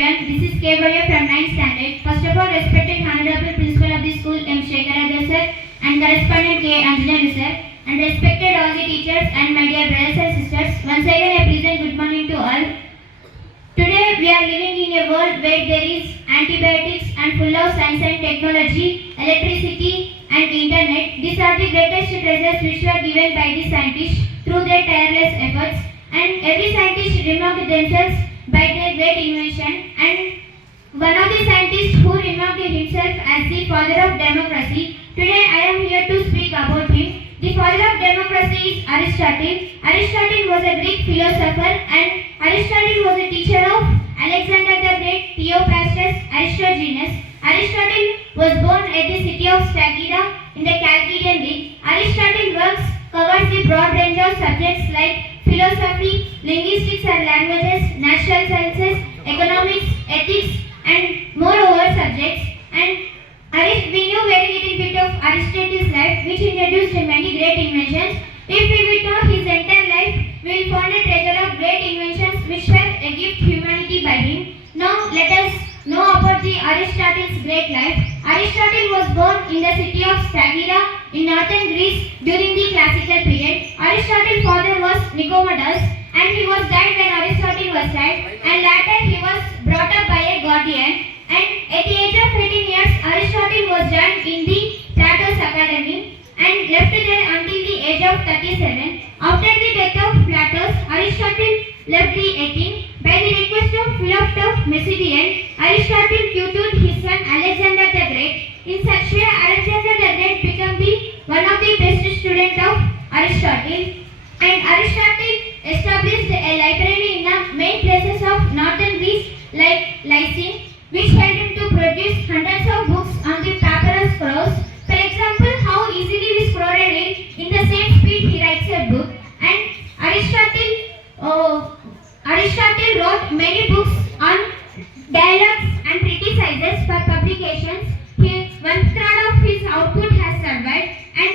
This is K. Bhaiya from 9th standard. First of all, respected Honorable Principal of the school M. Shekharaja sir and correspondent K. Anjanelu sir, and respected all the teachers and my dear brothers and sisters. Once again, I present good morning to all. Today, we are living in a world where there is antibiotics and full of science and technology, electricity and internet. These are the greatest treasures which were given by the scientists through their tireless efforts, and every scientist remarked themselves by their great invention, and one of the scientists who remarked himself as the father of democracy. Today I am here to speak about him. The father of democracy is Aristotle. Aristotle was a Greek philosopher, and Aristotle was a teacher of Alexander the Great, Theophrastus, Aristogenes. Aristotle was born at the city of Stagira in the Chalcidian League. Aristotle's works covers the broad range of subjects like philosophy, linguistics and languages, natural sciences, economics, ethics, and moreover subjects. And we knew very little bit of Aristotle's life, which introduced many great inventions. If we would know his entire life, we will find a treasure of great inventions which were a gift to humanity by him. Now let us know about the Aristotle's great life. Aristotle was born in the city of Stagira in northern Greece during the classical period. Aristotle's father was Nicomedes, and he was died when Aristotle was child, and later he was brought up by a guardian. And at the age of 18 years, Aristotle was joined in the Plato's Academy and left there until the age of 37. After the death of Plato, Aristotle left the Athens. By the request of Philip of Macedon, Aristotle tutored his son Alexander the Great. In such way, Alexander the Great became one of the best students of Aristotle. And Aristotle established a library in the main places of northern Greece like Lyceum, which helped him to produce hundreds of books on the papyrus scrolls. For example, how easily we scroll a read in the same speed he writes a book. And Aristotle wrote many books on dialogues and treatises for publications. One third of his output has survived. And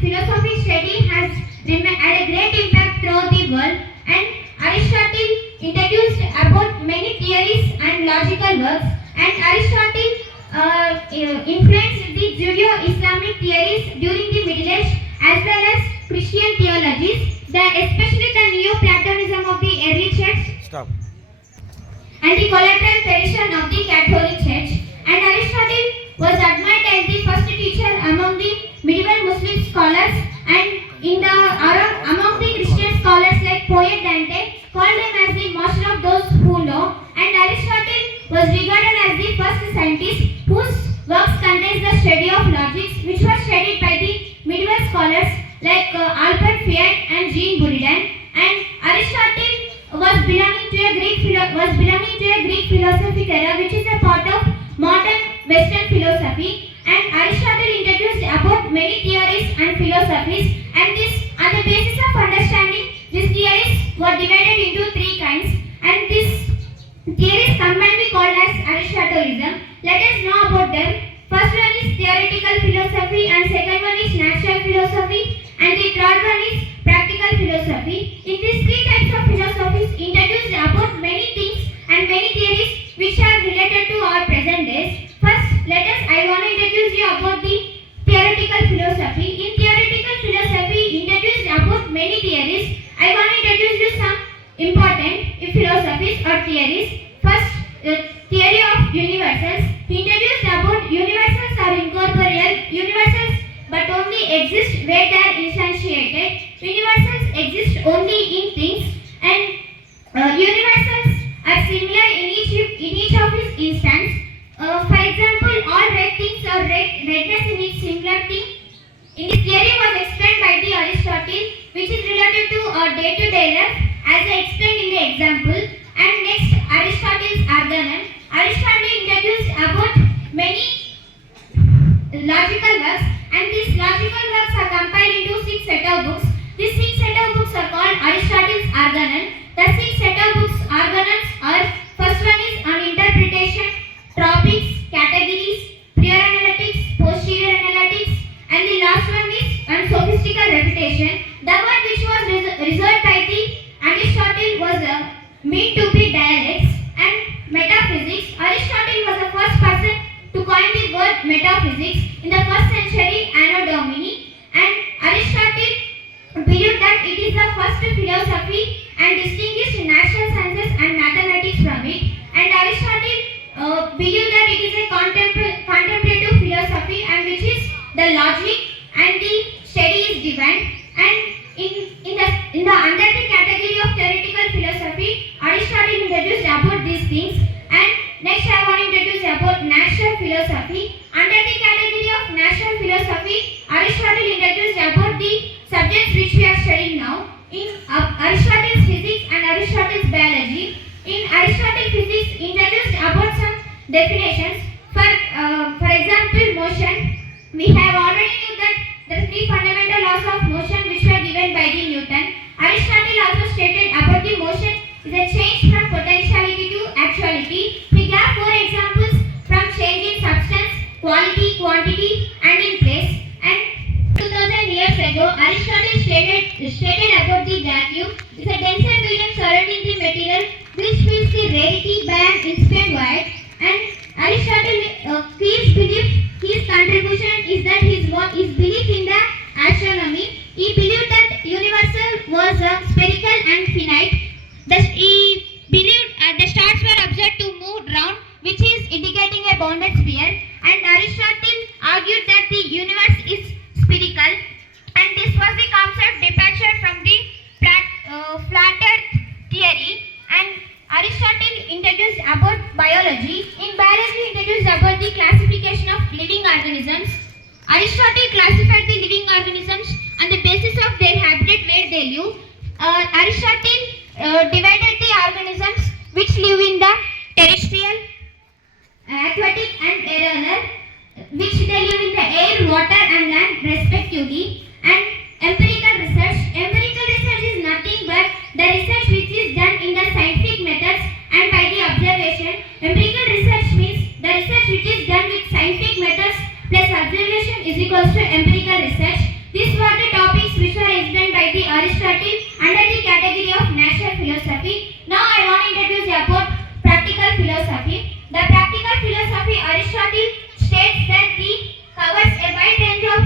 philosophy study has had a great impact throughout the world. And Aristotle introduced about many theories and logical works. And Aristotle influenced the Judeo-Islamic theories during the Middle Age as well as Christian theologies, especially the Neoplatonism of the early church. Stop. And the collateral tradition of the Catholic Church. And Aristotle was admired as the first teacher among the medieval Muslim scholars, and among the Christian scholars like poet Dante called him as the master of those who know. And Aristotle was regarded as the first scientist whose works contains the study of logics, which was studied by the medieval scholars like Albert Fiat and Jean Buridan. And Aristotle was belonging to a Greek philosophic era, which is a part of modern Western philosophy. And Aristotle introduced about many theories and philosophies, and on the basis of understanding, these theories were divided into three kinds, and these theories combined be called as Aristotelianism. Let us know about them. First one is theoretical philosophy, and second one is natural philosophy, and the third one is practical philosophy. In these three types of philosophies introduced about many things and many theories which are related to our present days. First, I want to introduce you about the theoretical philosophy. In theoretical philosophy introduced about many theories. I want to introduce you some important philosophies or theories. First, theory of universals. He introduced about universals are incorporeal. Universals but only exist where they are instantiated. Universals exist only in things, and universals are similar in each of its instance. For example, all red things or redness in each singular thing. In this theory was explained by the Aristotle, which is related to our day-to-day life, as I explained in the example. And next, Aristotle's Organon. Aristotle introduced about many logical works, and these logical works are compiled into 6 set of books. These 6 set of books are called Aristotle's Organon. The 6 set of books Organons are: first one is on interpretation, tropics, categories, prior analytics, posterior analytics, and the last one is on sophistical refutation. The one which was reserved by the Aristotle was mean to be dialects and metaphysics. Aristotle was the first person to coin the word metaphysics in the first century Anno Domini, and Aristotle believed that it is the first philosophy and distinguished natural sciences and mathematics from it. And Aristotle believed that it is a contemplative philosophy and which is the logic and the study is divine. And in the under the category of theoretical philosophy, Aristotle introduced about these things. And next I want to introduce about natural philosophy. Under the category of natural philosophy, Aristotle introduced about the subjects which we are studying now. In Aristotle's physics and Aristotle's biology. In Aristotle's physics, introduced about some definitions. For example, motion. We have already knew that the three fundamental laws of motion which were given by the Newton. Aristotle also stated about the motion is a change from potentiality to actuality. We have four examples from change in substance, quality, quantity, and in place. And 2000 years ago, Aristotle stated about the vacuum is a denser medium surrounding the material which fills the rarity by an instant void. And Aristotle, his contribution is that his belief in the astronomy. He believed that universal was spherical and finite. He believed the stars were observed to move round, which is indicating a bounded sphere. And Aristotle argued that the universe is spherical, and this was the concept departure from the flat earth theory. And Aristotle introduced about biology. In biology, he introduced about the classification of living organisms. Aristotle classified the living organisms on the basis of their habitat where they live. Aristotle divided the organisms which live in the terrestrial, aquatic and aerial, which they live in the air, water and land respectively. And empirical research. Empirical research is nothing but the research which is done in the scientific methods and by the observation. Empirical research means the research which is done with scientific methods plus observation is equals to empirical research. These were the topics which were explained by the Aristotle under the category of natural philosophy. Now I want to introduce about practical philosophy. The practical philosophy, Aristotle states that the covers a wide range of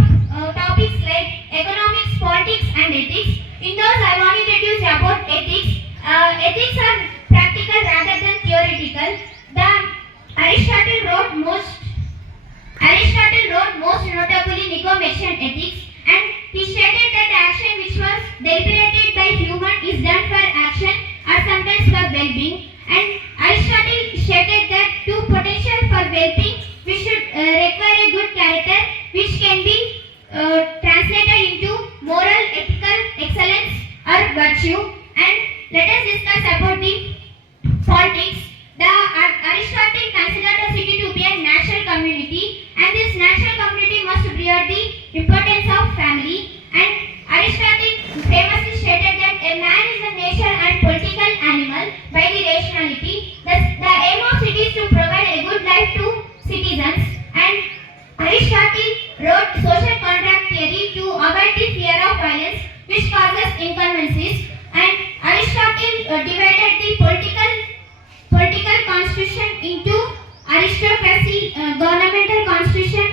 topics like economics, politics and ethics. In those I want to introduce about ethics. Ethics are practical rather than theoretical. Aristotle wrote most notably Nicomachean Ethics, and he stated that the action which was deliberated by human is done for action or sometimes for well-being. And Aristotle stated that to potential for well-being we should require a good character which can be translated into moral, ethical excellence or virtue. And let us discuss about the politics. Aristotle considered a city to be a natural community, and this natural community must prior the importance of family. And Aristotle famously stated that a man is a nature and political animal by the rationality. The aim of city is to provide a good life to citizens. And Aristotle wrote social contract theory to avoid the fear of violence which causes inconveniences. And Aristotle divided the political constitution into aristocracy, governmental constitution,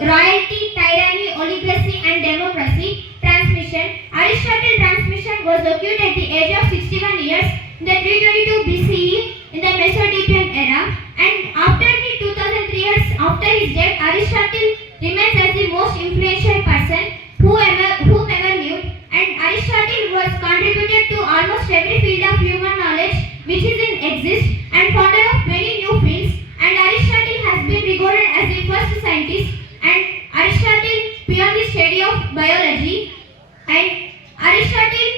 royalty, tyranny, oligarchy and democracy. Transmission. Aristotle transmission was occurred at the age of 61 years in the 322 BCE in the Mesopotamian era. And after the 2003 years after his death, Aristotle remains as the most influential person whom ever lived. And Aristotle was contributed to almost every field of human knowledge which is in exist, and founder of many new fields. And Aristotle has been regarded as the first scientist. And Aristotle beyond the study of biology. And Aristotle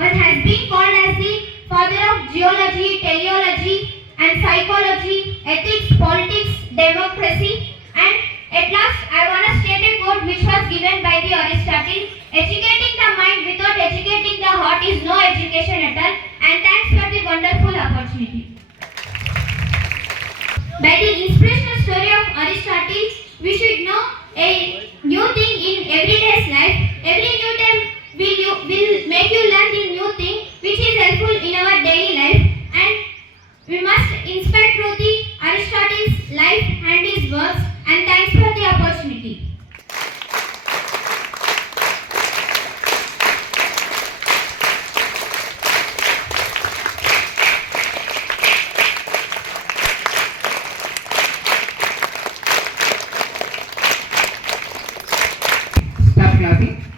has been called as the father of geology, teleology and psychology, ethics, politics, democracy. And at last I want to state a quote which was given by the Aristotle: educating the mind without educating the heart is no education at all. And thanks for the wonderful opportunity. By the inspirational story of Aristotle, we should know a new thing in everyday's life. Every new time will make you learn the new thing which is helpful clapping.